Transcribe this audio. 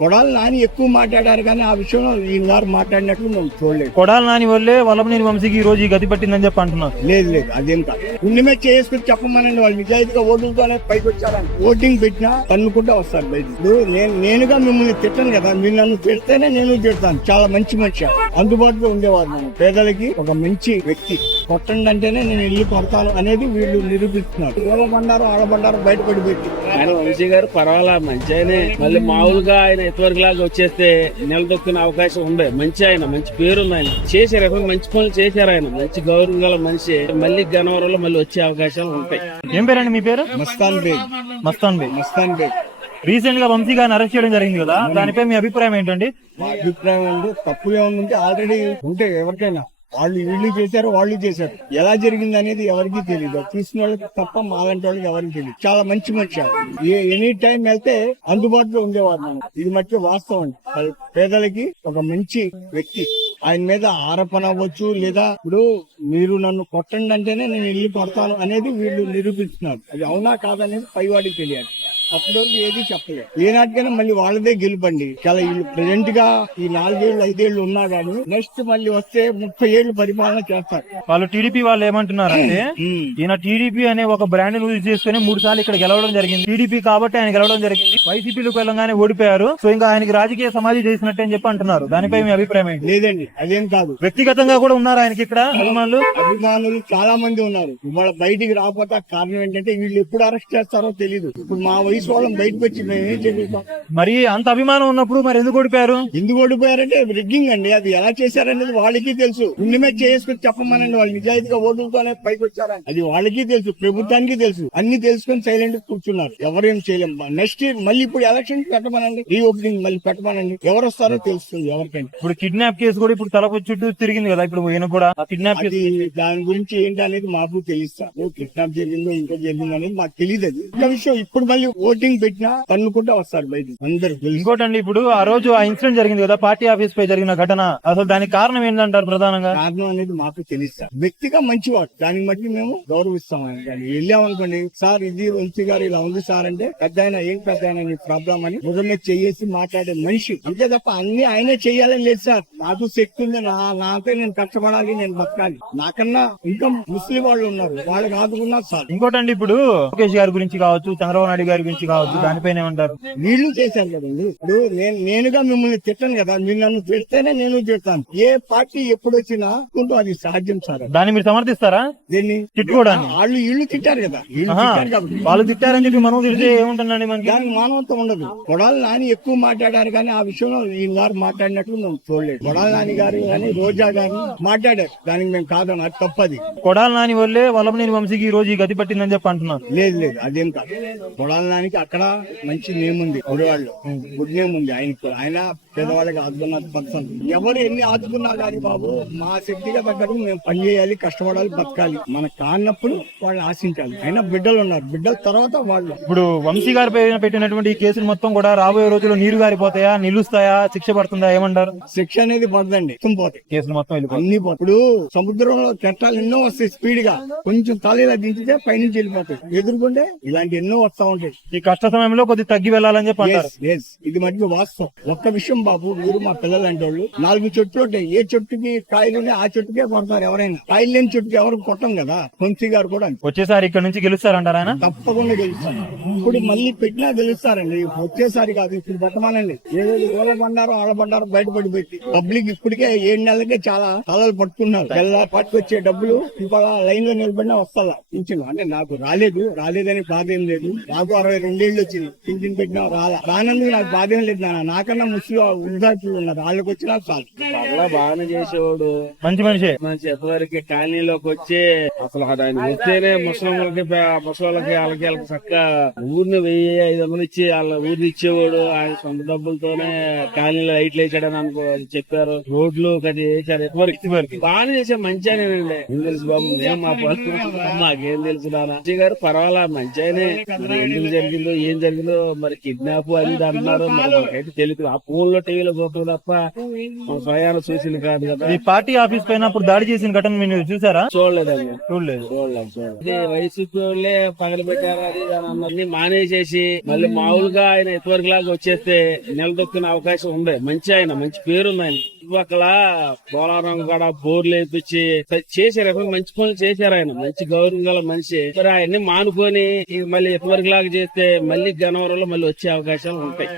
కొడాలి నాని ఎక్కువ మాట్లాడారు కానీ ఆ విషయంలో ఈయన మాట్లాడినట్లు మేము చూడలేదు. కొడాలి నాని వల్లే వల్లభనేని వంశీకి ఈ రోజు ఈ గతి పట్టిందని చెప్పి అంటున్నారు. లేదు లేదు, అదేం కాదు. పుణ్యమే చేసుకుని చెప్పమనండి, వాళ్ళు నిజాయితీగా ఓటులతోనే పైకి వచ్చారని. ఓటింగ్ పెట్టినా తన్నుకుంటా వస్తారు బయట. నేనుగా మిమ్మల్ని తిట్టను కదా, మీరు నన్ను తిడితేనే నేను తిడతాను. చాలా మంచి మనిషి, అందుబాటులో ఉండేవారు. మనం పేదలకి ఒక మంచి వ్యక్తి. కొట్టండి అంటేనే నేను ఇల్లు కొడతాను అనేది వీళ్ళు నిరూపిస్తున్నారు. బండారు ఆడబండారు బయటపడి పెట్టి ఆయన వంశీ గారు పర్వాలా మంచి ఆయనే. మళ్ళీ మామూలుగా ఆయన ఇదివరకు లాగా వచ్చేస్తే నిలదొక్కునే అవకాశం ఉండే. మంచి ఆయన, మంచి పేరుంది. ఆయన చేశారు, ఎప్పుడు మంచి పనులు చేశారు. ఆయన మంచి గౌరవం గల మనిషి. మళ్ళీ గన్నవరంలో మళ్ళీ వచ్చే అవకాశాలు ఉంటాయి. ఏం పేరండి మీ పేరు? మస్తాన్ బేగ్. మస్తాన్ బేగ్. మస్తాన్ బేగ్. రీసెంట్ గా వంశీ గారిని అరెస్ట్ చేయడం జరిగింది కదా, దానిపై మీ అభిప్రాయం ఏంటండి? మా అభిప్రాయం అంటే తప్పులే ఉందంటే ఆల్రెడీ ఉంటే ఎవరికైనా వాళ్ళు వీళ్ళు చేశారు, వాళ్ళు చేశారు. ఎలా జరిగింది అనేది ఎవరికి తెలియదు. చూసిన వాళ్ళకి తప్ప మాలాంటి వాళ్ళకి ఎవరికి తెలియదు. చాలా మంచి మనిషి. ఎనీ టైం వెళ్తే అందుబాటులో ఉండేవారు. మనం ఇది మట్టి వాస్తవం అండి. పేదలకి ఒక మంచి వ్యక్తి. ఆయన మీద ఆరోపణ అవ్వచ్చు, లేదా ఇప్పుడు మీరు నన్ను కొట్టండి అంటేనే నేను ఇల్లు కొడతాను అనేది వీళ్ళు నిరూపిస్తున్నారు. అది అవునా కాదనేది పైవాడికి తెలియాలి. అప్పుడు ఏది చెప్పలేదు. ఏనాటికైనా మళ్ళీ వాళ్ళదే గెలుపండి. చాలా వీళ్ళు ప్రెసెంట్ గా ఈ 4 ఏళ్ళు 5 ఏళ్ళు ఉన్నా కానీ నెక్స్ట్ మళ్ళీ వస్తే 30 ఏళ్ళు పరిపాలన చేస్తారు. వాళ్ళు టీడీపీ వాళ్ళు ఏమంటున్నారంటే, ఈయన టీడీపీ అనే ఒక బ్రాండ్ యూజ్ చేసుకుని 3 సార్లు ఇక్కడ గెలవడం జరిగింది. టీడీపీ కాబట్టి ఆయన గెలవడం జరిగింది. వైసీపీలోకి వెళ్ళగానే ఓడిపోయారు. సో ఇంకా ఆయనకి రాజకీయ సమాధి చేసినట్టే అని చెప్పి అంటున్నారు. దానిపై మీ అభిప్రాయం ఏంటి? లేదండి, అదేం కాదు. వ్యక్తిగతంగా కూడా ఉన్నారు ఆయనకి ఇక్కడ అభిమానులు చాలా మంది ఉన్నారు. ఇవాళ బయటికి రాకపోతే కారణం ఏంటంటే వీళ్ళు ఎప్పుడు అరెస్ట్ చేస్తారో తెలియదు. ఇప్పుడు మా వయసు వాళ్ళం బయటకు వచ్చి మేము ఏం చేస్తాం? మరి అంత అభిమానం ఉన్నప్పుడు మరి ఎందుకు ఓడిపోయారు? ఎందుకు ఓడిపోయారంటే రిగ్గింగ్ అండి. అది ఎలా చేశారనేది వాళ్ళకి తెలుసు. పుణ్యమే చేసుకుని చెప్పమనండి, వాళ్ళు నిజాయితీగా ఓటులతోనే పైకి వచ్చారని. అది వాళ్ళకి తెలుసు, ప్రభుత్వానికి తెలుసు. అన్ని తెలుసుకొని సైలెంట్ కూర్చున్నారు. ఎవరేం చేయలేం. నెక్స్ట్ మళ్ళీ ఇప్పుడు ఎలక్షన్ పెట్టమనండి, రీఓపెనింగ్ మళ్ళీ పెట్టమనండి. ఎవరు వస్తారో తెలుస్తుంది ఎవరికైనా. ఇప్పుడు కిడ్నాప్ కేసు కూడా ఇప్పుడు తలపు చుట్టూ తిరిగింది కదా. ఇప్పుడు ఈయన కూడా కిడ్నాప్ కేసు, దాని గురించి ఏంటి అనేది మాకు తెలుస్తారు. కిడ్నాప్ జరిగిందో ఇంకో జరిగిందో అనేది మాకు తెలియదు. అది ఒక విషయం. ఇప్పుడు మళ్ళీ ఓటింగ్ పెట్టినా తన్నుకుంటా వస్తారు బయట అందరు. ఇంకోటండి, ఇప్పుడు ఆ రోజు ఆ ఇన్సిడెంట్ జరిగింది కదా, పార్టీ ఆఫీస్ పై జరిగిన ఘటన, అసలు దానికి కారణం ఏంటంటారు? ప్రధానంగా కారణం అనేది మాకు తెలుస్తారు. వ్యక్తిగా మంచివాడు, దాన్ని బట్టి మేము గౌరవిస్తాం. కానీ వెళ్ళామనుకోండి, సార్ ఇది వంశీ గారు ఇలా ఉంది సార్ అంటే, పెద్ద ఆయన ఏం పెద్ద ఆయన నీ ప్రాబ్లం అని ముఖమే చేసి మాట్లాడే మనిషి. అంతే తప్ప అన్ని ఆయనే చెయ్యాలని లేదు సార్. నాకు శక్తి ఉంది, నాకే నేను కష్టపడాలి, నేను బతకాలి. నాకన్నా ఇంకా ముస్లిం వాళ్ళు ఉన్నారు, వాళ్ళకి ఆదుకున్నారు సార్. ఇంకోటండి, ఇప్పుడు లోకేష్ గారి గురించి కావచ్చు, చంద్రబాబు నాయుడు గారి గురించి కావచ్చు, దానిపైన ఏమంటారు? వీళ్ళు చేశారు కదండి. ఇప్పుడు నేనుగా మిమ్మల్ని తిట్టను కదా, మీరు నన్ను తిడితేనే నేను తిడతాను. ఏ పార్టీ ఎప్పుడు వచ్చినా అది సాధ్యం సార్. దాన్ని మీరు సమర్థిస్తారా? దీన్ని తిట్టుకోవడానికి వాళ్ళు ఇల్లు తిట్టారు కదా, వీళ్ళు తిట్టారు కాబట్టి. వాళ్ళు తిట్టారని చెప్పి మనం తిడితే ఏముంటుందండి మనకి? దానికి మానవత్వం ఉండదు. కొడాలి నాని ఎక్కువ మాట్లాడారు కానీ ఆ విషయంలో ఈయన మాట్లాడినట్లు మేము చూడలేదు. కొడాలి నాని గారు కానీ రోజా గారు మాట్లాడారు, దానికి మేము కాదని. అది తప్పది. కొడాలి నాని వల్లే వల్లభనేని వంశీకి ఈ రోజు ఈ గతి పట్టిందని చెప్పి అంటున్నారు. లేదు లేదు, అదేం కాదు. కొడాలి నానికి అక్కడ మంచి నేమ్ ఉంది, గుడివాళ్ళు గుడ్ నేమ్ ఉంది ఆయనకు. ఆయన పేదవాళ్ళకి ఆదుకున్న పర్సన్. ఎవరు ఎన్ని ఆదుకున్నా కానీ బాబు, మా శక్తిగా తగ్గట్టు మేము పనిచేయాలి, కష్టపడాలి, బతకాలి. మనకు కానప్పుడు వాళ్ళు ఆశించాలి. అయినా బిడ్డలు ఉన్నారు, బిడ్డల తర్వాత వాళ్ళు. ఇప్పుడు వంశీ గారి పైన పెట్టినటువంటి ఈ కేసులు మొత్తం కూడా రాబోయే రోజుల్లో నీరు గారిపోతాయా, నిలుస్తాయా, శిక్ష పడుతుందా, ఏమంటారు? శిక్ష అనేది పడదండి, పోతాయి కేసులు మొత్తం వెళ్ళిపోతాయి. అన్ని ఇప్పుడు సముద్రంలో చట్టాలు ఎన్నో వస్తాయి స్పీడ్ గా. కొంచెం తల దించితే పైనుంచి వెళ్ళిపోతాయి. ఎదుర్కొంటే ఇలాంటి ఎన్నో వస్తా ఉంటాయి. ఈ కష్ట సమయంలో కొద్దిగా తగ్గి వెళ్ళాలని చెప్పి అంటారు. ఇది మటుకు వాస్తవం. ఒక్క విషయం బాబు, మీరు మా పిల్లలు అంటే వాళ్ళు 4 చెట్లు ఉంటాయి. ఏ చెట్టుకి కాయలునే ఆ చెట్టుకే కొడతారు ఎవరైనా. కాయలు లేని చెట్టుకి ఎవరు కొట్టం కదా. వంశీ గారు కూడా వచ్చేసారి ఇక్కడ నుంచి గెలుస్తారంటారా? ఆయన తప్పకుండా గెలుస్తారు. ఇప్పుడు మళ్ళీ పెట్టినా గెలుస్తారండి. వచ్చేసారి కాదు, ఇప్పుడు పెట్టమానండి. ఏదైతే ఓలబండారో ఆడబండారో బయటపడి పెట్టి పబ్లిక్ ఇప్పటికే 7 నెలలకే చాలా తలలు పట్టుకున్నారు. ఎలా పట్టుకొచ్చే డబ్బులు ఇవాళ లైన్ లో నిలబడినా వస్తా పింఛను. అంటే నాకు రాలేదని బాధ ఏం లేదు. నాకు 62 ఏళ్ళు వచ్చింది, పింఛన్ పెట్టినా రానందుకు నాకు బాధ ఏం లేదు. నాకన్నా ముస్లిం వృద్ధార్థులు ఉన్నారు, వాళ్ళకి వచ్చినా చాలు. చాలా బాగానే చేసేవాడు, మంచి మనిషి. మంచి ఎంతవరకు కాలనీలోకి వచ్చి అసలు ఆయన వస్తేనే ముసలికి వాళ్ళకి చక్క ఊరిని 1500 ఇచ్చి వాళ్ళ ఊరిని ఇచ్చేవాడు. ఆయన సొంత డబ్బులతోనే కాలనీలో లైట్లు వేసాడని అనుకో చెప్పారు. రోడ్లు కది వేసారు. ఎంతవరకు బాగానే చేసే మంచి ఆయనండి. ఏం తెలుసు బాబు, మేము మాకేం తెలుసు. నాన్న గారు పర్వాలా మంచి ఆయనే. ఎందుకు జరిగిందో ఏం జరిగిందో మరి కిడ్నాప్ అది ఇది అన్నారు, మరి మనకైతే తెలియదు. ఆ ఫోన్ లో టీవీలో చూడటం తప్ప మన స్వయాన చూసింది కాదు కదా. ఈ పార్టీ ఆఫీస్ పైన అప్పుడు దాడి చేసిన ఘటన మీరు చూసారా? చూడలేదండి, చూడలేదు. ఇది వైసీపీ వాళ్ళే పగలబెట్టారు అది ఇది అని అన్నీ మానేసేసి మళ్ళీ మామూలుగా ఆయన ఇదివరకు లాగా వచ్చేస్తే నిలదొక్కునే అవకాశం ఉంది. మంచి పేరుంది ఆయన. చుట్టుపక్కల పోలారం కూడా బోర్లు వేపించి చేశారు, మంచి పనులు చేశారు. ఆయన మంచి గౌరవం గల మనిషి. మరి ఆయన్ని మానుకొని మళ్ళీ ఇదివరకు లాగా చేస్తే మళ్ళీ జనవరిలో మళ్ళీ వచ్చే అవకాశాలు ఉంటాయి.